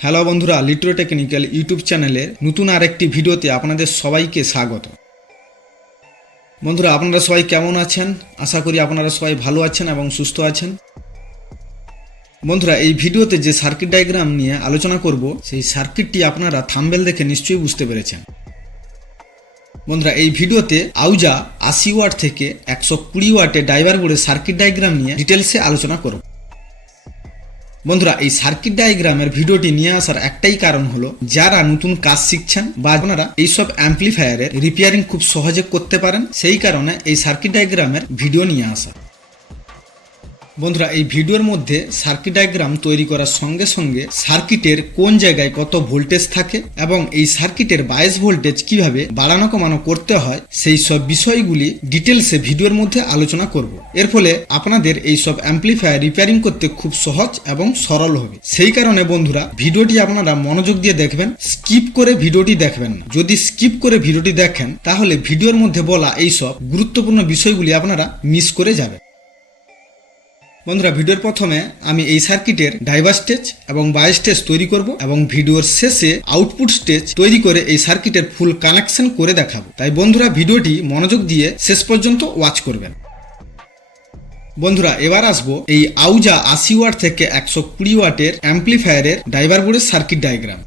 Hello বন্ধুরা, লিট্রো technical YouTube চ্যানেলে নতুন আরেকটি ভিডিওতে আপনাদের সবাইকে স্বাগত। বন্ধুরা, আপনারা সবাই কেমন আছেন? আশা করি আপনারা সবাই ভালো আছেন এবং সুস্থ আছেন। বন্ধুরা, এই ভিডিওতে যে সার্কিট ডায়াগ্রাম নিয়ে আলোচনা করব সেই সার্কিটটি আপনারা থাম্বনেল দেখে নিশ্চয়ই বুঝতে পেরেছেন। বন্ধুরা, এই ভিডিওতে আউজা 80 ওয়াট থেকে 120 ওয়াটে ড্রাইভার বোর্ডের সার্কিট ডায়াগ্রাম নিয়ে ডিটেলসে আলোচনা করব। বন্ধুরা, এই সার্কিট ডায়াগ্রামের ভিডিওটি নিয়ে আসার একটাই কারণ হলো যারা নতুন কাজ শিখছেন বা আপনারা এইসব অ্যাম্পলিফায়ারের রিপেয়ারিং খুব সহজে করতে পারেন, সেই কারণে এই সার্কিট ডায়াগ্রামের ভিডিও নিয়ে আসা। বন্ধুরা, এই ভিডিওর মধ্যে সার্কিট ডায়াগ্রাম তৈরি করার সঙ্গে সঙ্গে সার্কিটের কোন জায়গায় কত ভোল্টেজ থাকে এবং এই সার্কিটের বায়াস ভোল্টেজ কিভাবে বাড়ানো কমানো করতে হয় সেই সব বিষয়গুলি ডিটেলসে ভিডিওর মধ্যে আলোচনা করব। এর ফলে আপনাদের এই সব অ্যাম্পলিফায়ার রিপেয়ারিং করতে খুব সহজ এবং সরল হবে। সেই কারণে বন্ধুরা, ভিডিওটি আপনারা মনোযোগ দিয়ে দেখবেন, স্কিপ করে ভিডিওটি দেখবেন না। যদি স্কিপ করে ভিডিওটি দেখেন তাহলে ভিডিওর মধ্যে বলা এই সব গুরুত্বপূর্ণ বিষয়গুলি আপনারা মিস করে যাবেন। বন্ধুরা, ভিডিওর প্রথমে আমি এই সার্কিটের ড্রাইভার স্টেজ এবং বায়াস স্টেজ তৈরি করব এবং ভিডিওর শেষে আউটপুট স্টেজ তৈরি করে এই সার্কিটের ফুল কানেকশন করে দেখাবো। তাই বন্ধুরা, ভিডিওটি মনোযোগ দিয়ে শেষ পর্যন্ত ওয়াচ করবেন। বন্ধুরা, এবার আসবো এই আউজা 80 ওয়াট থেকে 120 ওয়াটের অ্যাম্পলিফায়ারের ড্রাইভার বোর্ডের সার্কিট ডায়াগ্রাম।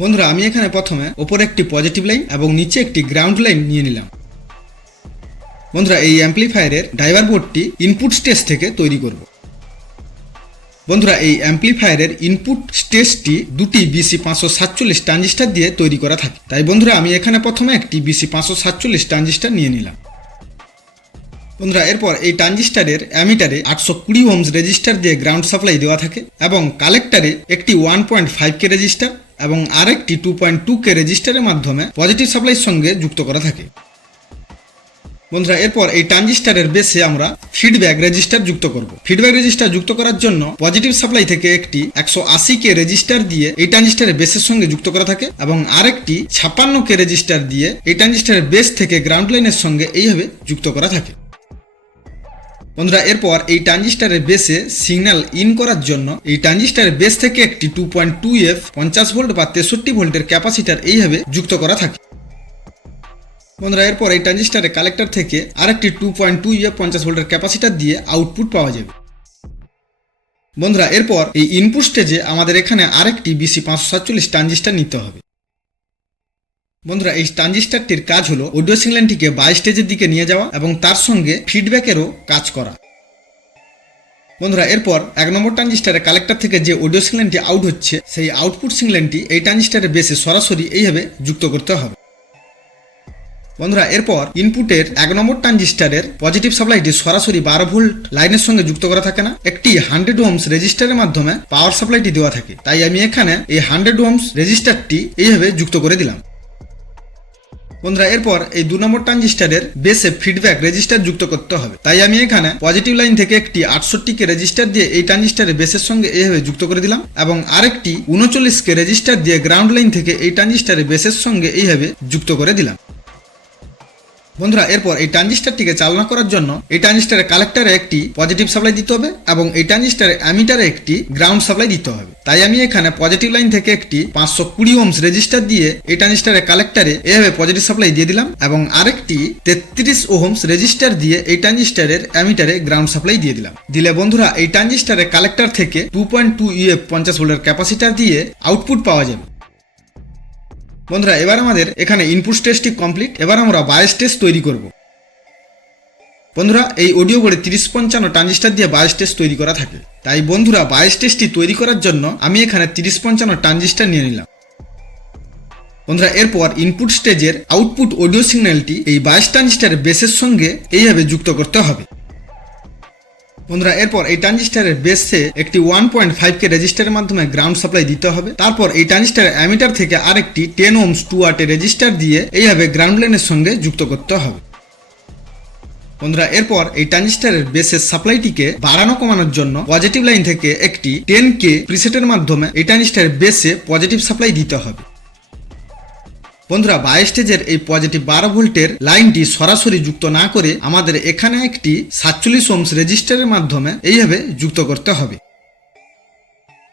বন্ধুরা, আমি এখানে প্রথমে ওপরে একটি পজিটিভ লাইন এবং নিচে একটি গ্রাউন্ড লাইন নিয়ে নিলাম। বন্ধুরা, এই অ্যাম্পলিফায়ারের ড্রাইভার বোর্ডটি ইনপুট স্টেজ থেকে তৈরি করব। বন্ধুরা, এই অ্যাম্পলিফায়ারের ইনপুট স্টেজটি দুটি BC 547 ট্রানজিস্টার দিয়ে তৈরি করা থাকে। তাই বন্ধুরা, আমি এখানে প্রথমে একটি BC 547 ট্রানজিস্টার নিয়ে নিলাম। বন্ধুরা, এরপর এই ট্রানজিস্টারের অ্যামিটারে 820 ওহমস রেজিস্টার দিয়ে গ্রাউন্ড সাপ্লাই দেওয়া থাকে এবং কালেক্টরে একটি 1.5K রেজিস্টার এবং আরেকটি 2.2K রেজিস্টারের মাধ্যমে পজিটিভ সাপ্লাইয়ের সঙ্গে যুক্ত করা থাকে। বন্ধুরা, এরপর এই ট্রানজিস্টারের বেসে আমরা ফিডব্যাক রেজিস্টার যুক্ত করব। ফিডব্যাক রেজিস্টার যুক্ত করার জন্য পজিটিভ সাপ্লাই থেকে একটি 180K রেজিস্টার দিয়ে এই ট্রানজিস্টারের বেসের সঙ্গে যুক্ত করা থাকে এবং আরেকটি 56K রেজিস্টার দিয়ে এই ট্রানজিস্টারের বেস থেকে গ্রাউন্ড লাইনের সঙ্গে এইভাবে যুক্ত করা থাকে। বন্ধুরা, এরপর এই ট্রানজিস্টারের বেসে সিগন্যাল ইন করার জন্য এই ট্রানজিস্টারের বেস থেকে একটি 2.2F 50 ভোল্ট বা 63 ভোল্টের ক্যাপাসিটার এইভাবে যুক্ত করা থাকে। বন্ধুরা, এরপর এই ট্রানজিস্টারের কালেক্টর থেকে আরেকটি 2.2F 50 ভোল্টের ক্যাপাসিটার দিয়ে আউটপুট পাওয়া যাবে। বন্ধুরা, এরপর এই ইনপুট স্টেজে আমাদের এখানে আরেকটি BC 547 ট্রানজিস্টার নিতে হবে। বন্ধুরা, এই ট্রানজিস্টারটির কাজ হলো অডিও সিগন্যালটিকে বায়াস স্টেজের দিকে নিয়ে যাওয়া এবং তার সঙ্গে ফিডব্যাকেরও কাজ করা। বন্ধুরা, এরপর 1 নম্বর ট্রানজিস্টারের কালেক্টর থেকে যে অডিও সিগন্যালটি আউট হচ্ছে সেই আউটপুট সিগন্যালটি এই ট্রানজিস্টারের বেসে সরাসরি এইভাবে যুক্ত করতে হবে। বন্ধুরা, এরপর ইনপুটের 1 নম্বর ট্রানজিস্টারের পজিটিভ সাপ্লাইটি সরাসরি 12 ভোল্ট লাইনের সঙ্গে যুক্ত করা থাকে না, একটি 100 ওহমস রেজিস্টারের মাধ্যমে পাওয়ার সাপ্লাইটি দেওয়া থাকে। তাই আমি এখানে এই 100 ওহমস রেজিস্টারটি এইভাবে যুক্ত করে দিলাম। বন্ধুরা, এরপর এই 2 নম্বর ট্রানজিস্টারের বেসে ফিডব্যাক রেজিস্টার যুক্ত করতে হবে। তাই আমি এখানে পজিটিভ লাইন থেকে একটি 68K রেজিস্টার দিয়ে এই ট্রানজিস্টারের বেসের সঙ্গে এইভাবে যুক্ত করে দিলাম এবং আরেকটি 39K রেজিস্টার দিয়ে গ্রাউন্ড লাইন থেকে এই ট্রানজিস্টারের বেসের সঙ্গে এইভাবে যুক্ত করে দিলাম। বন্ধুরা, এরপর এই ট্রানজিস্টারটিকে চালনা করার জন্য এই ট্রানজিস্টারের কালেক্টরে একটি পজিটিভ সাপ্লাই দিতে হবে এবং এই ট্রানজিস্টারের অ্যামিটারে একটি গ্রাউন্ড সাপ্লাই দিতে হবে। তাই আমি এখানে পজিটিভ লাইন থেকে একটি 520 ওহমস রেজিস্টার দিয়ে এই ট্রানজিস্টারের কালেক্টরে এভাবে পজিটিভ সাপ্লাই দিয়ে দিলাম এবং আরেকটি 33 ওহমস রেজিস্টার দিয়ে এই ট্রানজিস্টারের অ্যামিটারে গ্রাউন্ড সাপ্লাই দিয়ে দিলে বন্ধুরা, এই ট্রানজিস্টারের কালেক্টর থেকে 2.2F 50 ভোল্টের ক্যাপাসিটার দিয়ে আউটপুট পাওয়া যাবে। বন্ধুরা, এবার আমাদের এখানে ইনপুট স্টেজটি কমপ্লিট। এবার আমরা বায়াস স্টেজ তৈরি করব। বন্ধুরা, এই অডিও বোর্ডে 3055 ট্রানজিস্টার দিয়ে বায়াস স্টেজ তৈরি করা থাকে। তাই বন্ধুরা, বায়াস স্টেজটি তৈরি করার জন্য আমি এখানে 3055 ট্রানজিস্টার নিয়ে নিলাম। বন্ধুরা, এরপর ইনপুট স্টেজের আউটপুট অডিও সিগন্যালটি এই বায়াস ট্রানজিস্টারের বেসের সঙ্গে এইভাবে যুক্ত করতে হবে। বন্ধুরা, এরপর এই ট্রানজিস্টারের বেসে একটি 1.5K রেজিস্টারের মাধ্যমে গ্রাউন্ড সাপ্লাই দিতে হবে। তারপর এই ট্রানজিস্টারের অ্যামিটার থেকে আরেকটি 10 ওহমস 2 ওয়াটের রেজিস্টার দিয়ে এইভাবে গ্রাউন্ড লাইনের সঙ্গে যুক্ত করতে হবে। বন্ধুরা, এরপর এই ট্রানজিস্টারের বেসের সাপ্লাইটিকে বাড়ানো কমানোর জন্য পজিটিভ লাইন থেকে একটি 10K প্রিসেটের মাধ্যমে এই ট্রানজিস্টারের বেসে পজিটিভ সাপ্লাই দিতে হবে। বন্ধুরা, বায়াস স্টেজের এই পজিটিভ 12 ভোল্টের লাইনটি সরাসরি যুক্ত না করে আমাদের এখানে একটি 47 ওহমস রেজিস্টারের মাধ্যমে এইভাবে যুক্ত করতে হবে।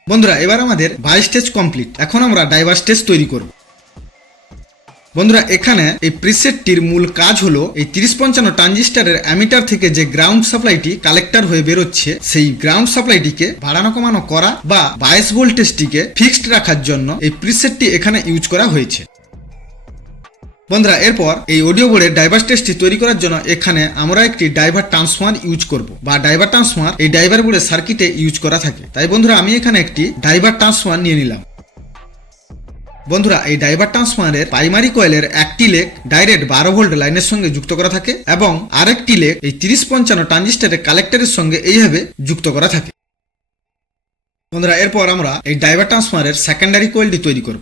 বন্ধুরা এবার আমাদের 22 স্টেজ কমপ্লিট। এখন আমরা ডাইভার স্টেজ তৈরি করব। বন্ধুরা এখানে এই প্রিসেটটির মূল কাজ হলো এই 3055 ট্রানজিস্টরের অ্যামিটার থেকে যে গ্রাউন্ড সাপ্লাইটি কালেক্টর হয়ে বেরোচ্ছে সেই গ্রাউন্ড সাপ্লাইটিকে বাড়ানো কমানো করা বা বায়াস ভোল্টেজটিকে ফিক্সড রাখার জন্য এই প্রিসেটটি এখানে ইউজ করা হয়েছে। বন্ধুরা এরপর এই অডিও বোর্ডের ডাইভার স্টেজটি তৈরি করার জন্য এখানে আমরা একটি ডাইভার ট্রান্সফর্মার ইউজ করব বা ডাইভার ট্রান্সফর্মার এই ডাইভার বোর্ডের সার্কিটে ইউজ করা থাকে। তাই বন্ধুরা আমি এখানে একটি ডাইভার ট্রান্সফর্মার নিয়ে নিলাম। বন্ধুরা এই ডাইভার ট্রান্সফর্মারের প্রাইমারি কয়েলের একটি লেগ ডাইরেক্ট 12 ভোল্ট লাইনের সঙ্গে যুক্ত করা থাকে এবং আরেকটি লেগ এই 3055 ট্রানজিস্টরের কালেক্টরের সঙ্গে এইভাবে যুক্ত করা থাকে। বন্ধুরা এরপর আমরা এই ডাইভার ট্রান্সফর্মারের সেকেন্ডারি কয়েলটি তৈরি করব।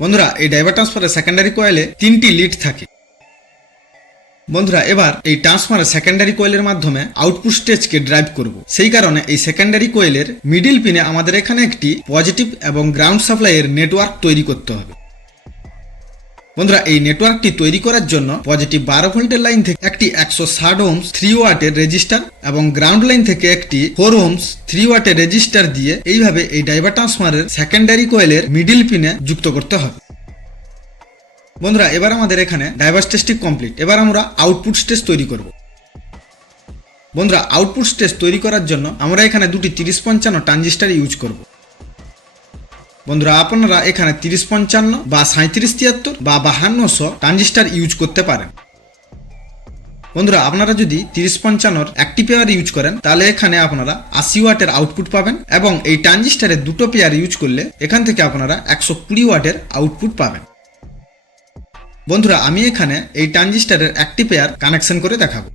বন্ধুরা এই ডাইভার ট্রান্সফর্মারের সেকেন্ডারি কয়েলে 3টি লিড থাকে। বন্ধুরা এবার এই ট্রান্সফর্মারের সেকেন্ডারি কয়েলের মাধ্যমে আউটপুট স্টেজকে ড্রাইভ করব। সেই কারণে এই সেকেন্ডারি কয়েলের মিডিল পিনে আমাদের এখানে একটি পজিটিভ এবং গ্রাউন্ড সাপ্লাইয়ের নেটওয়ার্ক তৈরি করতে হবে। বন্ধুরা এই নেটওয়ার্কটি তৈরি করার জন্য পজিটিভ 12 ভোল্টের লাইন থেকে একটি 160 ওহমস 3 ওয়াটের রেজিস্টার এবং গ্রাউন্ড লাইন থেকে একটি 4 ওহমস 3 ওয়াটের রেজিস্টার দিয়ে এইভাবে এই ডাইভার ট্রান্সফর্মারের সেকেন্ডারি কয়েলের মিডিল পিনে যুক্ত করতে হবে। বন্ধুরা এবার আমাদের এখানে ডাইভার স্টেজটি কমপ্লিট। এবার আমরা আউটপুট স্টেজ তৈরি করব। বন্ধুরা আউটপুট স্টেজ তৈরি করার জন্য আমরা এখানে দুটি 3055 ট্রানজিস্টর ইউজ করব। বন্ধুরা আপনারা এখানে 3055 বা 3773 বা 5200 ট্রানজিস্টর ইউজ করতে পারেন। বন্ধুরা আপনারা যদি 3055 একটি পেয়ার ইউজ করেন তাহলে এখানে আপনারা 80 ওয়াটের আউটপুট পাবেন এবং এই ট্রানজিস্টরের দুটো পেয়ার ইউজ করলে এখান থেকে আপনারা 120 ওয়াটের আউটপুট পাবেন। বন্ধুরা আমি এখানে এই ট্রানজিস্টরের একটি পেয়ার কানেকশন করে দেখাবো।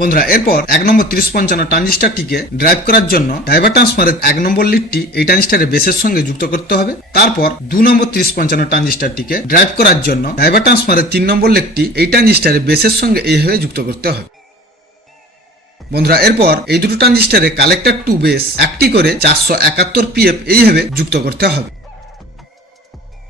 বন্ধুরা এরপর 1 নম্বর 3055 ট্রানজিস্টরটিকে ড্রাইভ করার জন্য ডাইভার ট্রান্সফর্মারের 1 নম্বর লিডটি এই ট্রানজিস্টরের বেসের সঙ্গে যুক্ত করতে হবে। তারপর 2 নম্বর 3055 ট্রানজিস্টরটিকে ড্রাইভ করার জন্য ডাইভার ট্রান্সফর্মারের 3 নম্বর লেগটি এই ট্রানজিস্টরের বেসের সঙ্গে এইভাবে যুক্ত করতে হবে। বন্ধুরা এরপর এই দুটো ট্রানজিস্টরের কালেক্টর টু বেস একটি করে 471 পিএফ এইভাবে যুক্ত করতে হবে।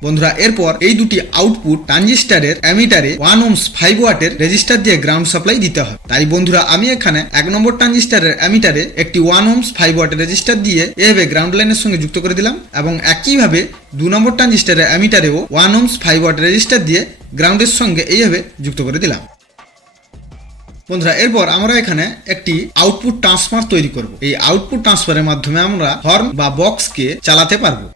বন্ধুরা এরপর এই দুটি আউটপুট ট্রানজিস্টরের অ্যামিটারে 1 ওহমস 5 ওয়াটের রেজিস্টার দিয়ে গ্রাউন্ড সাপ্লাই দিতে হবে। তাই বন্ধুরা আমি এখানে 1 নম্বর ট্রানজিস্টরের অ্যামিটারে একটি 1 ওহমস 5 ওয়াটের রেজিস্টার দিয়ে এভাবে গ্রাউন্ড লাইনের সঙ্গে যুক্ত করে দিলাম এবং একইভাবে 2 নম্বর ট্রানজিস্টরের অ্যামিটারেও 1 ওহমস 5 ওয়াটের রেজিস্টার দিয়ে গ্রাউন্ডের সঙ্গে এইভাবে যুক্ত করে দিলাম। বন্ধুরা এরপর আমরা এখানে একটি আউটপুট ট্রান্সফর্মার তৈরি করব। এই আউটপুট ট্রান্সফারের মাধ্যমে আমরা হর্ন বা বক্সকে চালাতে পারবো।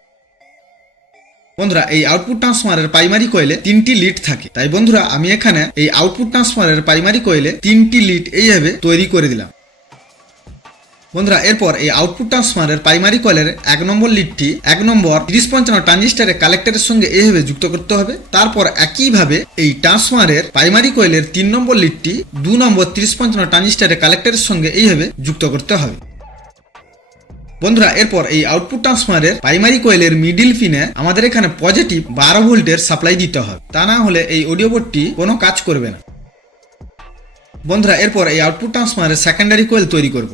বন্ধুরা এই আউটপুট ট্রান্সফর্মারের প্রাইমারি কয়েলে 3টি লিড থাকে। তাই বন্ধুরা আমি এখানে এই আউটপুট ট্রান্সফর্মারের প্রাইমারি কয়েলে 3টি লিড এইভাবে তৈরি করে দিলাম। বন্ধুরা এরপর এই আউটপুট ট্রান্সফর্মারের প্রাইমারি কয়েলের 1 নম্বর লিডটি 1 নম্বর 3055 ট্রানজিস্টরের কালেক্টরের সঙ্গে এইভাবে যুক্ত করতে হবে। তারপর একইভাবে এই ট্রান্সফর্মারের প্রাইমারি কয়েলের 3 নম্বর লিডটি 2 নম্বর 3055 ট্রানজিস্টরের কালেক্টরের সঙ্গে এইভাবে যুক্ত করতে হবে। বন্ধুরা এরপর এই আউটপুট ট্রান্সফর্মারের প্রাইমারি কয়েলের মিডিল পিনে আমাদের এখানে পজিটিভ 12 ভোল্টের সাপ্লাই দিতে হবে, তা না হলে এই অডিও বোর্ডটি কোনো কাজ করবে না। বন্ধুরা এরপর এই আউটপুট ট্রান্সফর্মারের সেকেন্ডারি কয়েল তৈরি করব।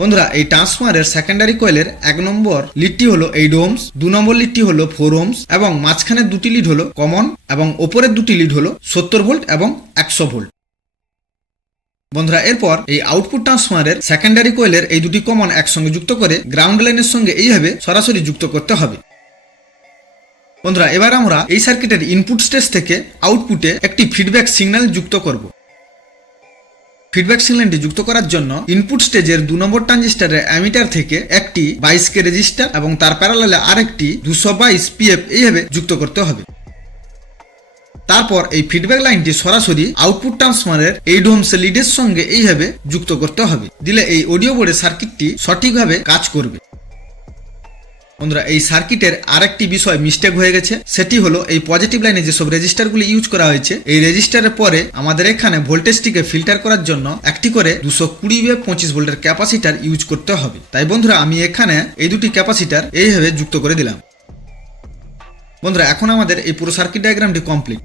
বন্ধুরা এই ট্রান্সফর্মারের সেকেন্ডারি কয়েলের 1 নম্বর লিডটি হলো 8 ওহমস, 2 নম্বর লিডটি হলো 4 ওহমস এবং মাঝখানের দুটি লিড হলো কমন এবং ওপরের দুটি লিড হলো 70 ভোল্ট এবং 100 ভোল্ট। বন্ধুরা এরপর এই আউটপুট ট্রান্সফর্মারের সেকেন্ডারি কয়েলের এই দুটি কমন একসঙ্গে যুক্ত করে গ্রাউন্ড লাইনের সঙ্গে এইভাবে সরাসরি যুক্ত করতে হবে। বন্ধুরা এবার আমরা এই সার্কিটের ইনপুট স্টেজ থেকে আউটপুটে একটি ফিডব্যাক সিগন্যাল যুক্ত করব। ফিডব্যাক সিগন্যালটি যুক্ত করার জন্য ইনপুট স্টেজের 2 নম্বর ট্রানজিস্টরের অ্যামিটার থেকে একটি 22K রেজিস্টার এবং তার প্যারালালে আরেকটি 222 পিএফ এইভাবে যুক্ত করতে হবে। তারপর এই ফিডব্যাক লাইনটি সরাসরি আউটপুট ট্রান্সফর্মারের 8 ওহমস লিডের সঙ্গে এইভাবে যুক্ত করতে হবে, দিলে এই অডিও বোর্ডের সার্কিটটি সঠিকভাবে কাজ করবে। বন্ধুরা এই সার্কিটের আরেকটি বিষয় মিস্টেক হয়ে গেছে, সেটি হলো এই পজিটিভ লাইনে যেসব রেজিস্টারগুলি ইউজ করা হয়েছে এই রেজিস্টারের পরে আমাদের এখানে ভোল্টেজটিকে ফিল্টার করার জন্য একটি করে 220/25 ভোল্টের ক্যাপাসিটার ইউজ করতে হবে। তাই বন্ধুরা আমি এখানে এই দুটি ক্যাপাসিটার এইভাবে যুক্ত করে দিলাম। বন্ধুরা এখন আমাদের এই পুরো সার্কিট ডায়াগ্রামটি কমপ্লিট।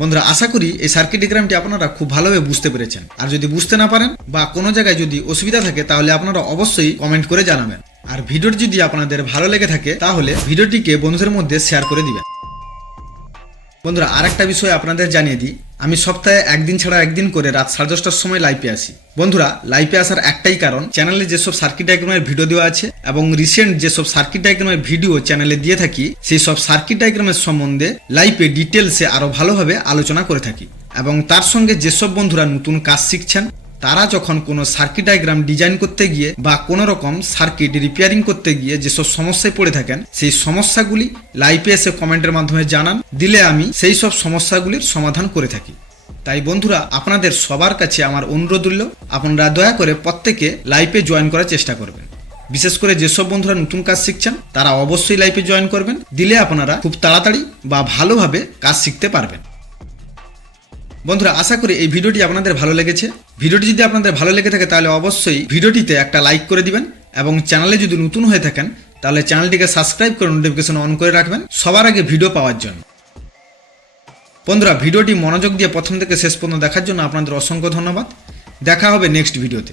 বন্ধুরা আশা করি এই সার্কিট ডায়াগ্রামটি আপনারা খুব ভালোভাবে বুঝতে পেরেছেন। আর যদি বুঝতে না পারেন বা কোনো জায়গায় যদি অসুবিধা থাকে তাহলে আপনারা অবশ্যই কমেন্ট করে জানাবেন। আর ভিডিওটি যদি আপনাদের ভালো লেগে থাকে তাহলে ভিডিওটিকে বন্ধুদের মধ্যে শেয়ার করে দিবেন। বন্ধুরা আরেকটা বিষয় আপনাদের জানিয়ে দিই, আমি সপ্তাহে একদিন ছাড়া একদিন করে রাত 10:30টার সময় লাইভে আসি। বন্ধুরা, লাইভে আসার একটাই কারণ, চ্যানেলে যেসব সার্কিট ডায়াগ্রামের ভিডিও দেওয়া আছে এবং রিসেন্ট যেসব সার্কিট ডায়াগ্রামের ভিডিও চ্যানেলে দিয়ে থাকি, সেই সব সার্কিট ডায়াগ্রামের সম্বন্ধে লাইভে ডিটেলসে আরো ভালোভাবে আলোচনা করে থাকি। এবং তার সঙ্গে যেসব বন্ধুরা নতুন কাজ শিখছেন, তারা যখন কোনো সার্কিট ডায়াগ্রাম ডিজাইন করতে গিয়ে বা কোনো রকম সার্কিট রিপেয়ারিং করতে গিয়ে যেসব সমস্যায় পড়ে থাকেন, সেই সমস্যাগুলি লাইভে এসে কমেন্টের মাধ্যমে জানান, দিলে আমি সেই সব সমস্যাগুলির সমাধান করে থাকি। তাই বন্ধুরা, আপনাদের সবার কাছে আমার অনুরোধ রইল, আপনারা দয়া করে প্রত্যেকে লাইভে জয়েন করার চেষ্টা করবেন। বিশেষ করে যেসব বন্ধুরা নতুন কাজ শিখছেন, তারা অবশ্যই লাইভে জয়েন করবেন, দিলে আপনারা খুব তাড়াতাড়ি বা ভালোভাবে কাজ শিখতে পারবেন। বন্ধুরা, আশা করি এই ভিডিওটি আপনাদের ভালো লেগেছে। ভিডিওটি যদি আপনাদের ভালো লেগে থাকে তাহলে অবশ্যই ভিডিওটিতে একটা লাইক করে দিবেন এবং চ্যানেলে যদি নতুন হয়ে থাকেন তাহলে চ্যানেলটিকে সাবস্ক্রাইব করে নোটিফিকেশন অন করে রাখবেন সবার আগে ভিডিও পাওয়ার জন্য। বন্ধুরা, ভিডিওটি মনোযোগ দিয়ে প্রথম থেকে শেষ পর্যন্ত দেখার জন্য আপনাদের অসংখ্য ধন্যবাদ। দেখা হবে নেক্সট ভিডিওতে।